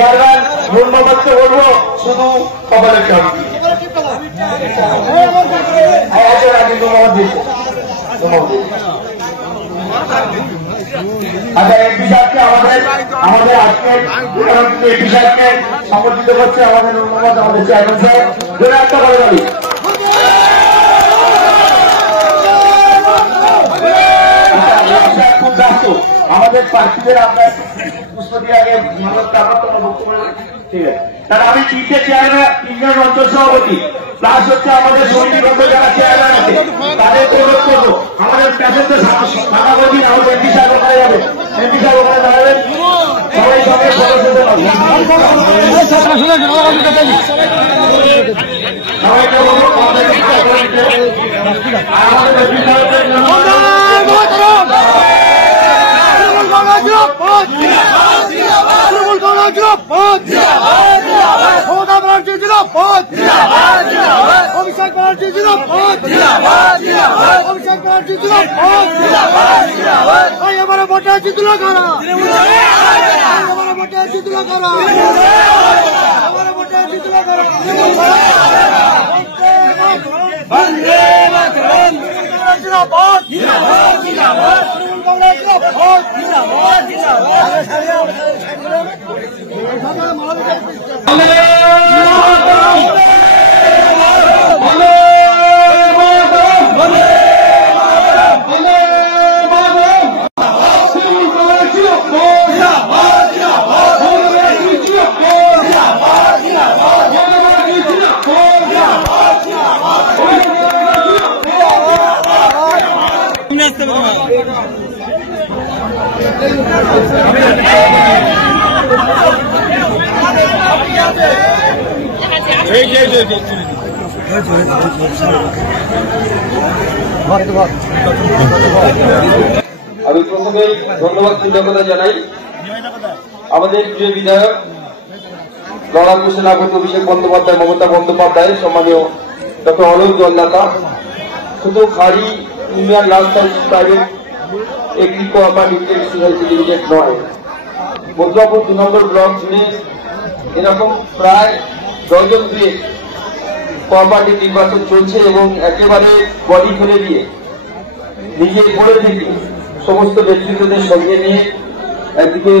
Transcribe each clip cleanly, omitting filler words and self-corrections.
Chairman ধন্যবাদকে বলবো শুধু কপালের চাপ আচ্ছা এমপি সাহেবকে আমাদের আজকে এমপি সাহেবকে সমর্থিত করছে আমাদের ধন্যবাদ আমাদের চেয়ারম্যান সাহেব ধরে একটা করে বলি খুব ব্যস্ত আমাদের প্রার্থীদের আমরা পুষ্প দিয়ে আগে ঠিক আছে তাহলে আমি তিনটে চেয়ারম্যান তিনজন অঞ্চল সভাপতি প্লাস হচ্ছে আমাদের সমিতিগত যারা চেয়ারম্যান আছে তাদের অনুরোধ করবো আমাদের প্যাসেঞ্জার থাকা কর্মী আমাদের এমপি সাহেব ওখানে যাবে এমপি সাহেব ওখানে দাঁড়াবেন সবাই সঙ্গে সদস্যদের সবাইকে বলবো আমাদের এমপি সাহেবের অভিষেক ব্যানার্জি এবারে ভোটে জিতল কারা এবারে ভোটে জিতল কারা এবারে ভোটে জিতল কারা বন্দে মাতরম জিন্দাবাদ জিন্দাবাদ জিন্দাবাদ জিন্দাবাদ জিন্দাবাদ আমি প্রথমে ধন্যবাদ কৃতজ্ঞতা জানাই আমাদের প্রিয় বিধায়ক লড়াকু সেনাপতি অভিষেক বন্দ্যোপাধ্যায় মমতা বন্দ্যোপাধ্যায় সম্মানীয় ডক্টর অলোক জনদাতা শুধু খাড়ি union lifestyle private agri cooperative society limited নয় মধ্যপুর 2 নম্বর ব্লক জুড়ে এরকম প্রায় ডজন দুয়েক কোঅপারেটিভ নির্বাচন চলছে এবং একেবারে বডি খুলে দিয়ে নিজের পড়ে থেকে সমস্ত ব্যক্তিত্বদের সঙ্গে নিয়ে একদিকে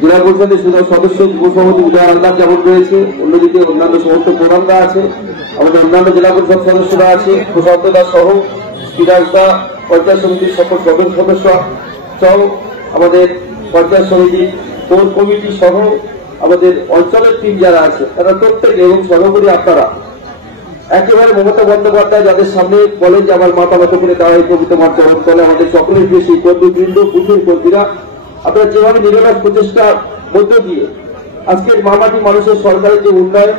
জেলা পরিষদের সদস্য যুব সভাপতি উদয় হালদার যেমন রয়েছে অন্যদিকে অন্যান্য সমস্ত প্রধানরা আছে আমাদের অন্যান্য জেলা পরিষদ সদস্যরা আছে প্রশান্ত দাস সহ সিরাজদা পঞ্চায়েত সমিতির সকল সদস্য সহ আমাদের পঞ্চায়েত সমিতি কোর কমিটি সহ আমাদের অঞ্চলের টিম যারা আছে তারা প্রত্যেকে এবং সর্বোপরি আপনারা একেবারে মমতা বন্দ্যোপাধ্যায় যাদের সামনে বলেন যে আমার মাথা মতো করে দেওয়া হয়েছে তোমার চরণ তলে আমাদের সকলের বেশি কর্মীবৃন্দ বুথের কর্মীরা আপনারা যেভাবে নিরলস প্রচেষ্টার মধ্য দিয়ে আজকের মামাটি মানুষের সরকারের যে উন্নয়ন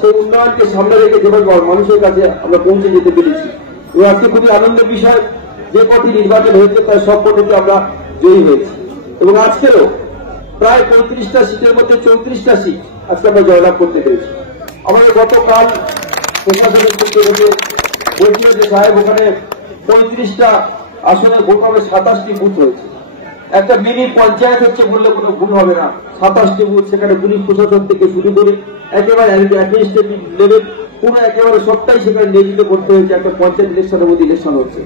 সেই উন্নয়নকে সামনে রেখে যেভাবে মানুষের কাছে আমরা পৌঁছে যেতে পেরেছি এবং আজকে খুবই আনন্দের বিষয় যে কটি নির্বাচন হয়েছে তার সব কটিতে আমরা জয়ী হয়েছি এবং আজকেরও প্রায় 35টা সিটের মধ্যে 34টা সিট আজকে আমরা জয়লাভ করতে পেরেছি আমাদের গতকাল প্রশাসনের পক্ষ থেকে বলছিল যে সাহেব ওখানে 35টা আসনে ভোট হবে 27টি বুথ হয়েছে একটা মিনি পঞ্চায়েত হচ্ছে বললে কোনো ভুল হবে না 27টি বুথ সেখানে পুলিশ প্রশাসন থেকে শুরু করে একেবারে অ্যাডমিনিস্ট্রেটিভ লেভেল পুরো একেবারে সবটাই সেখানে নিয়োজিত করতে হয়েছে একটা পঞ্চায়েত ইলেকশনের মধ্যে ইলেকশন হচ্ছে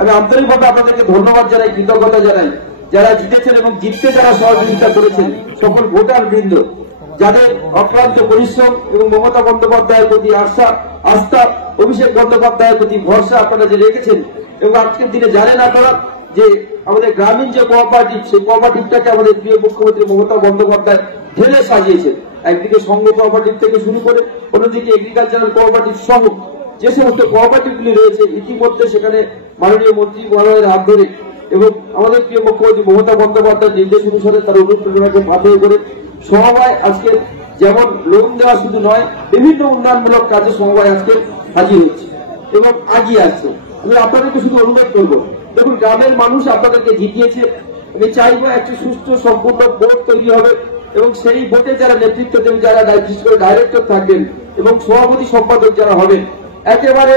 আমি আন্তরিকভাবে আপনাদেরকে ধন্যবাদ জানাই কৃতজ্ঞতা জানাই যারা জিতেছেন এবং জিততে যারা সহযোগিতা করেছেন সকল ভোটার বৃন্দ যাদের অক্লান্ত পরিশ্রম এবং মমতা বন্দ্যোপাধ্যায়ের প্রতি আস্থা অভিষেক বন্দ্যোপাধ্যায়ের প্রতি ভরসা আপনারা যে রেখেছেন এবং আজকের দিনে জানেন আপনারা যে আমাদের গ্রামীণ যে কোঅপারেটিভ সেই কোঅপারেটিভটাকে আমাদের প্রিয় মুখ্যমন্ত্রী মমতা বন্দ্যোপাধ্যায় ঢেলে সাজিয়েছেন একদিকে সংঘ কোঅপারেটিভ থেকে শুরু করে অন্যদিকে এগ্রিকালচারাল কোঅপারেটিভ সহ যে সমস্ত কোঅপারেটিভগুলি রয়েছে ইতিমধ্যে সেখানে মাননীয় মন্ত্রী মহোদয়ের হাত ধরে এবং আমাদের প্রিয় মুখ্যমন্ত্রী মমতা বন্দ্যোপাধ্যায়ের নির্দেশ অনুসারে তার অনুপ্রেরণাকে মাথায় করে সমবায় আজকে যেমন লোন দেওয়া শুধু নয় বিভিন্ন উন্নয়নমূলক কাজে সমবায় আজকে হাজির হচ্ছে এবং আগিয়ে আসছে আমি আপনাদেরকে শুধু অনুরোধ করবো দেখুন গ্রামের মানুষ আপনাদেরকে জিতিয়েছে আমি চাইবো একটি সুস্থ সম্পূর্ণ বোর্ড তৈরি হবে এবং সেই বোর্ডে যারা নেতৃত্ব দেবেন যারা বিশেষ করে ডাইরেক্টর থাকবেন এবং সভাপতি সম্পাদক যারা হবেন একেবারে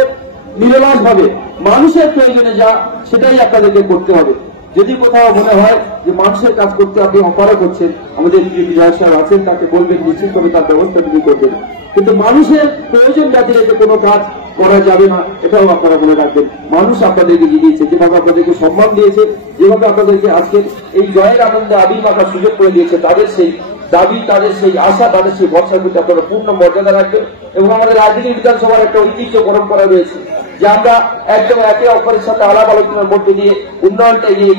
নিরলস ভাবে মানুষের প্রয়োজনে যা সেটাই আপনাদেরকে করতে হবে যদি কোথাও মনে হয় যে মানুষের কাজ করতে আপনি অপারগ করছেন, আমাদের যে বিধায়ক সাহেব আছেন তাকে বলবেন, নিশ্চিতভাবে তার ব্যবস্থা তিনি করবেন। কিন্তু মানুষের প্রয়োজন যাতে রেখে কোনো কাজ করা যাবে না, এটাও আপনারা মনে রাখবেন। মানুষ আপনাদেরকে জিতিয়েছে, যেভাবে আপনাদেরকে সম্মান দিয়েছে, যেভাবে আপনাদেরকে আজকে এই জয়ের আনন্দে আবির মাখার সুযোগ করে দিয়েছে, তাদের সেই দাবি, তাদের সেই আশা, তাদের সেই ভরসার প্রতি আপনারা পূর্ণ মর্যাদা রাখবেন। এবং আমাদের রাজধানী বিধানসভার একটা ঐতিহ্য পরম্পরা রয়েছে যে আমরা একদম একে অপরের সাথে আলাপ আলোচনার মধ্যে দিয়ে উন্নয়নটা এগিয়ে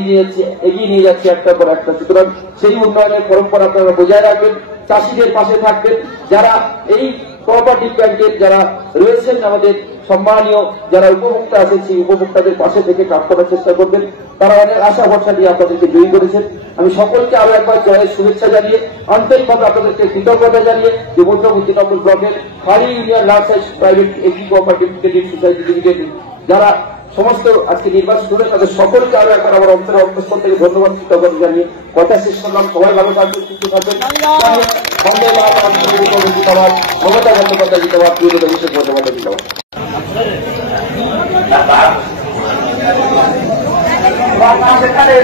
নিয়ে যাচ্ছি একটার পর একটা। সুতরাং সেই উন্নয়নের পরম্পরা আপনারা বজায় রাখবেন, চাষিদের পাশে থাকবেন, যারা এই কোঅপারেটিভ ব্যাংকের যারা রয়েছেন আমাদের সম্মানীয় যারা উপভোক্তা আছেন, সেই উপভোক্তাদের পাশে থেকে কাজ করার চেষ্টা করবেন। তারা অনেক আশা ভরসা দিয়ে আপনাদেরকে জয়ী করেছেন। আমি সকলকে আরো একবার জয়ের শুভেচ্ছা জানিয়ে, আন্তরিকভাবে আপনাদেরকে কৃতজ্ঞতা জানিয়ে যে মধ্যবর্তী 3 নম্বর ব্লকের ফারি union large size private agri cooperative credit society limited যারা সমস্ত আজকে নির্বাচন করে তাদের সকলকে আরো একবার আমার অন্তরের অন্তঃস্থল থেকে ধন্যবাদ কৃতজ্ঞতা জানিয়ে কথা শেষ করলাম। সবাই ভালো থাকবেন, সুস্থ থাকবেন। মমতা বন্দ্যোপাধ্যায় জিতাবাদ, অভিষেক বন্দ্যোপাধ্যায় জিতাবাদ। সেখানে